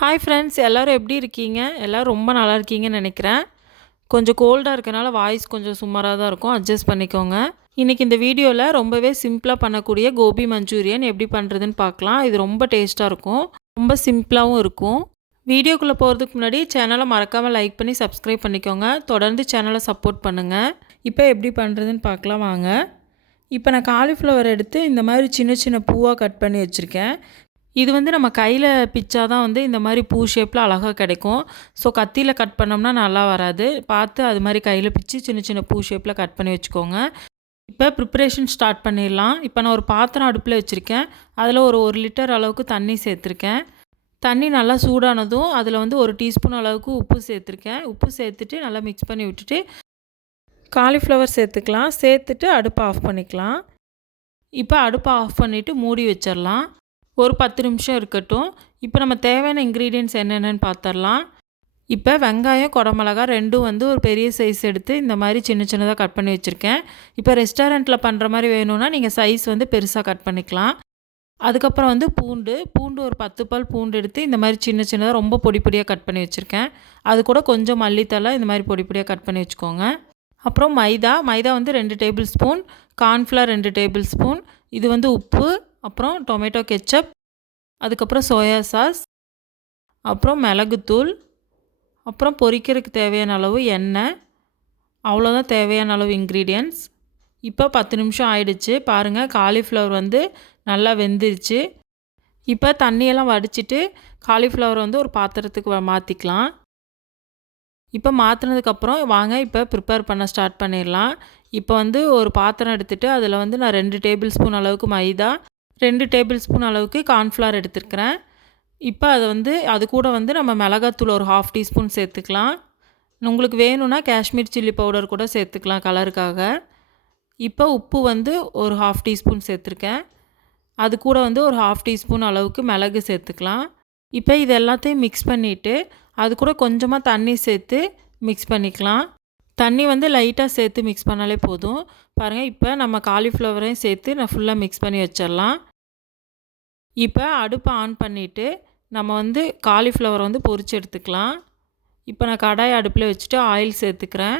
Hi friends, எல்லோரும் எப்படி இருக்கீங்க? எல்லோரும் ரொம்ப நல்லா இருக்கீங்கன்னு நினைக்கிறேன். கொஞ்சம் கோல்டாக இருக்கனால வாய்ஸ் கொஞ்சம் சுமாராக தான் இருக்கும். அட்ஜஸ்ட் பண்ணிக்கோங்க. இன்றைக்கி இந்த வீடியோவில் ரொம்பவே சிம்பிளாக பண்ணக்கூடிய கோபி மஞ்சூரியன் எப்படி பண்ணுறதுன்னு பார்க்கலாம். இது ரொம்ப டேஸ்ட்டாக இருக்கும். ரொம்ப சிம்பிளாகவும் இருக்கும். வீடியோக்குள்ளே போகிறதுக்கு முன்னாடி சேனலை மறக்காமல் லைக் பண்ணி சப்ஸ்கிரைப் பண்ணிக்கோங்க. தொடர்ந்து சேனலை சப்போர்ட் பண்ணுங்கள். இப்போ எப்படி பண்ணுறதுன்னு பார்க்கலாம் வாங்க. இப்போ நான் காலிஃப்ளவர் எடுத்து இந்த மாதிரி சின்ன சின்ன பூவாக கட் பண்ணி வச்சுருக்கேன். இது வந்து நம்ம கையில் பிச்சா தான் வந்து இந்த மாதிரி பூ ஷேப்பில் அழகாக கிடைக்கும். ஸோ கத்தியில் கட் பண்ணோம்னா நல்லா வராது. பார்த்து அது மாதிரி கையில் பிச்சு சின்ன சின்ன பூ ஷேப்பில் கட் பண்ணி வச்சுக்கோங்க. இப்போ ப்ரிப்பரேஷன் ஸ்டார்ட் பண்ணிடலாம். இப்போ நான் ஒரு பாத்திரம் அடுப்பில் வச்சுருக்கேன். அதில் ஒரு 1 லிட்டர் அளவுக்கு தண்ணி சேர்த்துருக்கேன். தண்ணி நல்லா சூடானதும் அதில் வந்து 1 டீஸ்பூன் அளவுக்கு உப்பு சேர்த்துருக்கேன். உப்பு சேர்த்துட்டு நல்லா மிக்ஸ் பண்ணி விட்டுட்டு காலிஃப்ளவர் சேர்த்துக்கலாம். சேர்த்துட்டு அடுப்பை ஆஃப் பண்ணிக்கலாம். இப்போ அடுப்பை ஆஃப் பண்ணிவிட்டு மூடி வச்சிடலாம். ஒரு 10 நிமிஷம் இருக்கட்டும். இப்போ நம்ம தேவையான இன்க்ரீடியன்ட்ஸ் என்னென்னு பார்த்துடலாம். இப்போ வெங்காயம், குடமிளகா ரெண்டும் வந்து ஒரு பெரிய சைஸ் எடுத்து இந்த மாதிரி சின்ன சின்னதாக கட் பண்ணி வச்சுருக்கேன். இப்போ ரெஸ்டாரண்ட்டில் பண்ணுற மாதிரி வேணும்னா நீங்கள் சைஸ் வந்து பெருசாக கட் பண்ணிக்கலாம். அதுக்கப்புறம் வந்து பூண்டு ஒரு 10 பல் பூண்டு எடுத்து இந்த மாதிரி சின்ன சின்னதாக ரொம்ப பொடி பொடியாக கட் பண்ணி வச்சுருக்கேன். அது கூட கொஞ்சம் மல்லித்தலை இந்த மாதிரி பொடி பொடியாக கட் பண்ணி வச்சுக்கோங்க. அப்புறம் மைதா வந்து 2 table spoon, cornflour 2 table spoon, இது வந்து உப்பு, அப்புறம் டொமேட்டோ கெச்சப், அதுக்கப்புறம் சோயா சாஸ், அப்புறம் மிளகுத்தூள், அப்புறம் பொரிக்கிறதுக்கு தேவையான அளவு எண்ணெய். அவ்வளோதான் தேவையான அளவு இன்க்ரீடியன்ட்ஸ். இப்போ 10 நிமிஷம் ஆயிடுச்சு. பாருங்கள், காலிஃப்ளவர் வந்து நல்லா வெந்துருச்சு. இப்போ தண்ணியெல்லாம் வடிச்சிட்டு காலிஃப்ளவர் வந்து ஒரு பாத்திரத்துக்கு மாற்றிக்கலாம். இப்போ மாற்றினதுக்கப்புறம் வாங்க இப்போ ப்ரிப்பேர் பண்ண ஸ்டார்ட் பண்ணிடலாம். இப்போ வந்து ஒரு பாத்திரம் எடுத்துகிட்டு அதில் வந்து நான் 2 டேபிள் ஸ்பூன் அளவுக்கு மைதா, 2 டேபிள் ஸ்பூன் அளவுக்கு கார்ன்ஃப்ளவர் எடுத்துருக்கிறேன். இப்போ அதை வந்து அது கூட வந்து நம்ம மிளகாத்தூள் ஒரு 1/2 டீஸ்பூன் சேர்த்துக்கலாம். உங்களுக்கு வேணும்னா காஷ்மீர் சில்லி பவுடர் கூட சேர்த்துக்கலாம் கலருக்காக. இப்போ உப்பு வந்து ஒரு 1/2 டீஸ்பூன் சேர்த்துருக்கேன். அது கூட வந்து ஒரு 1/2 டீஸ்பூன் அளவுக்கு மிளகு சேர்த்துக்கலாம். இப்போ இது எல்லாத்தையும் மிக்ஸ் பண்ணிவிட்டு அது கூட கொஞ்சமாக தண்ணி சேர்த்து மிக்ஸ் பண்ணிக்கலாம். தண்ணி வந்து லைட்டாக சேர்த்து மிக்ஸ் பண்ணாலே போதும். பாருங்கள், இப்போ நம்ம காலிஃப்ளவரையும் சேர்த்து நான் ஃபுல்லாக மிக்ஸ் பண்ணி வச்சிடலாம். இப்போ அடுப்பை ஆன் பண்ணிவிட்டு நம்ம வந்து காலிஃப்ளவர் வந்து பொரிச்சு எடுத்துக்கலாம். இப்போ நான் கடாய் அடுப்பில் வச்சுட்டு ஆயில் சேர்த்துக்கிறேன்.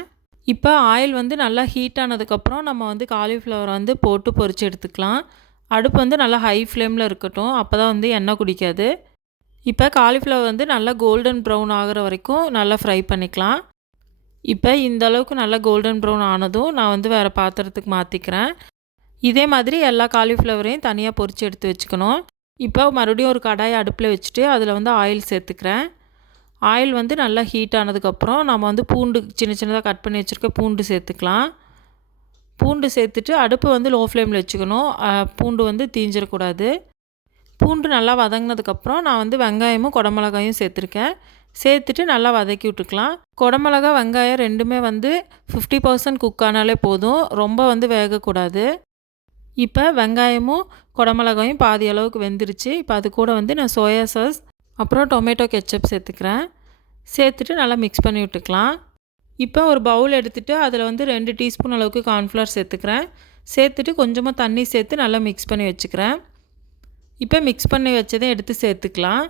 இப்போ ஆயில் வந்து நல்லா ஹீட் ஆனதுக்கப்புறம் நம்ம வந்து காலிஃப்ளவர் வந்து போட்டு பொரிச்சு எடுத்துக்கலாம். அடுப்பு வந்து நல்லா ஹை ஃப்ளேமில் இருக்கட்டும், அப்போ தான் வந்து எண்ணெய் குடிக்காது. இப்போ காலிஃப்ளவர் வந்து நல்லா கோல்டன் ப்ரௌன் ஆகிற வரைக்கும் நல்லா ஃப்ரை பண்ணிக்கலாம். இப்போ இந்த அளவுக்கு நல்லா கோல்டன் ப்ரௌன் ஆனதும் நான் வந்து வேறு பாத்திரத்துக்கு மாற்றிக்கிறேன். இதே மாதிரி எல்லா காலிஃப்ளவரையும் தனியாக பொரித்து எடுத்து வச்சுக்கணும். இப்போ மறுபடியும் ஒரு கடாயை அடுப்பில் வச்சுட்டு அதில் வந்து ஆயில் சேர்த்துக்கிறேன். ஆயில் வந்து நல்லா ஹீட் ஆனதுக்கப்புறம் நம்ம வந்து பூண்டு சின்ன சின்னதாக கட் பண்ணி வச்சுருக்க பூண்டு சேர்த்துக்கலாம். பூண்டு சேர்த்துட்டு அடுப்பு வந்து லோ ஃப்ளேமில் வச்சுக்கணும். பூண்டு வந்து தீஞ்சிடக்கூடாது. பூண்டு நல்லா வதங்கினதுக்கப்புறம் நான் வந்து வெங்காயமும் குடமிளகாயும் சேர்த்துருக்கேன். சேர்த்துட்டு நல்லா வதக்கி விட்டுக்கலாம். குடமிளகா, வெங்காயம் ரெண்டுமே வந்து 50% குக் ஆனாலே போதும், ரொம்ப வந்து வேகக்கூடாது. இப்போ வெங்காயமும் குடமிளகாயும் பாதி அளவுக்கு வெந்துருச்சு. இப்போ அது கூட வந்து நான் சோயா சாஸ் அப்புறம் டொமேட்டோ கெச்சப் சேர்த்துக்கிறேன். சேர்த்துட்டு நல்லா மிக்ஸ் பண்ணி விட்டுக்கலாம். இப்போ ஒரு பவுல் எடுத்துகிட்டு அதில் வந்து 2 டீஸ்பூன் அளவுக்கு கார்ன்ஃப்ளவர் சேர்த்துக்கிறேன். சேர்த்துட்டு கொஞ்சமாக தண்ணி சேர்த்து நல்லா மிக்ஸ் பண்ணி வச்சுக்கிறேன். இப்போ மிக்ஸ் பண்ணி வச்சதை எடுத்து சேர்த்துக்கலாம்.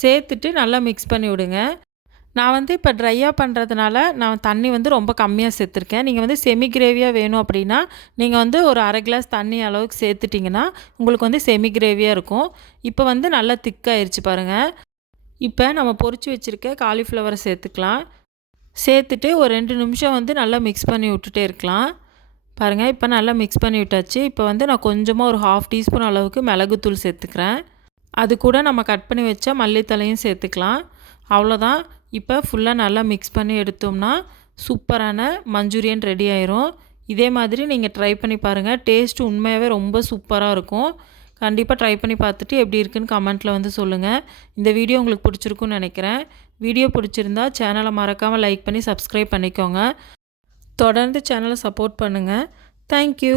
சேர்த்துட்டு நல்லா மிக்ஸ் பண்ணி விடுங்க. நான் வந்து இப்போ ட்ரையாக பண்ணுறதுனால நான் தண்ணி வந்து ரொம்ப கம்மியாக சேர்த்துருக்கேன். நீங்கள் வந்து செமி கிரேவியாக வேணும் அப்படின்னா நீங்கள் வந்து ஒரு 1/2 கிளாஸ் தண்ணி அளவுக்கு சேர்த்துட்டிங்கன்னா உங்களுக்கு வந்து செமி கிரேவியாக இருக்கும். இப்போ வந்து நல்லா திக்காயிருச்சு பாருங்கள். இப்போ நம்ம பொரிச்சு வச்சுருக்க காலிஃப்ளவரை சேர்த்துக்கலாம். சேர்த்துட்டு ஒரு 2 நிமிஷம் வந்து நல்லா மிக்ஸ் பண்ணி விட்டுட்டே இருக்கலாம். பாருங்கள், இப்போ நல்லா மிக்ஸ் பண்ணி விட்டாச்சு. இப்போ வந்து நான் கொஞ்சமாக ஒரு 1/2 டீஸ்பூன் அளவுக்கு மிளகுத்தூள் சேர்த்துக்கிறேன். அது கூட நம்ம கட் பண்ணி வச்ச மல்லித்தலையும் சேர்த்துக்கலாம். அவ்வளோதான். இப்போ ஃபுல்லாக நல்லா மிக்ஸ் பண்ணி எடுத்தோம்னா சூப்பரான மஞ்சூரியன் ரெடி ஆயிரும். இதே மாதிரி நீங்கள் ட்ரை பண்ணி பாருங்கள். டேஸ்ட்டு உண்மையாகவே ரொம்ப சூப்பராக இருக்கும். கண்டிப்பாக ட்ரை பண்ணி பார்த்துட்டு எப்படி இருக்குன்னு கமெண்ட்டில் வந்து சொல்லுங்கள். இந்த வீடியோ உங்களுக்கு பிடிச்சிருக்குன்னு நினைக்கிறேன். வீடியோ பிடிச்சிருந்தா சேனலை மறக்காமல் லைக் பண்ணி சப்ஸ்கிரைப் பண்ணிக்கோங்க. தொடர்ந்து சேனலை சப்போர்ட் பண்ணுங்கள். தேங்க்யூ.